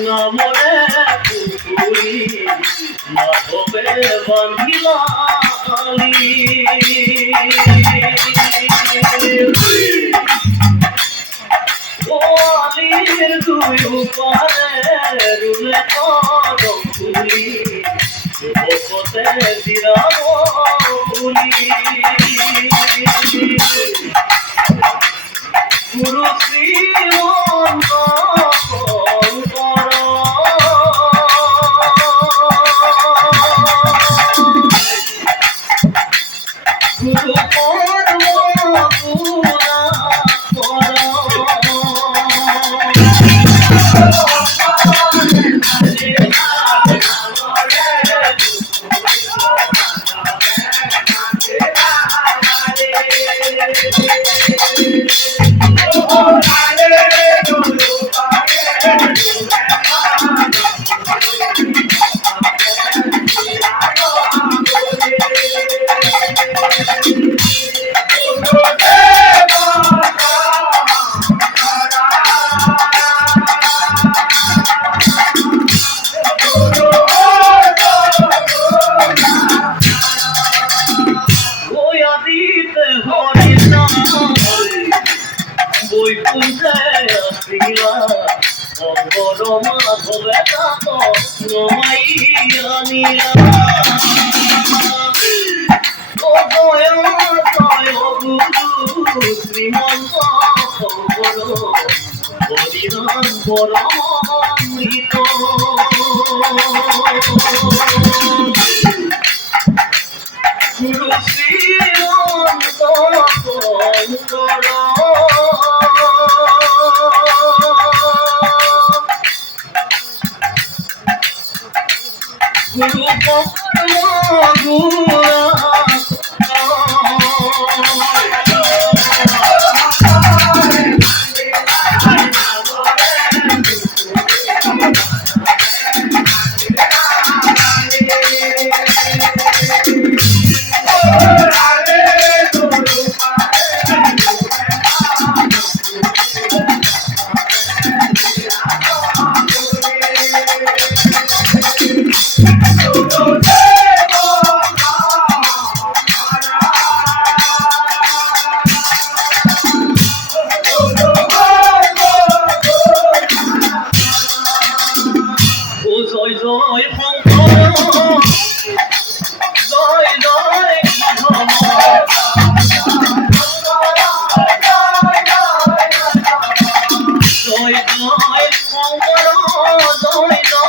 নামরে পুকুরি মাধবে বান্ধিলা আলি ও আলির দুই উপারে রুলে কদম ফুলি ভোপতে দিরাবলি গুরু শ্রীমন্ত শঙ্কর গুরু কর্ম গুণা কর বৈকুণ্ঠে আসিলা শঙ্কর মাধবে তাত নমাইয়া নিলা জয় জয় গুরু শ্রীমন্ত শঙ্কর হরিনাম পরমামৃত গুরু শ্রীমন্ত শঙ্কর গুরু কর্ম গুণা জয় জয় শঙ্কর জয় জয় জয় জয় শঙ্কর জয় জয়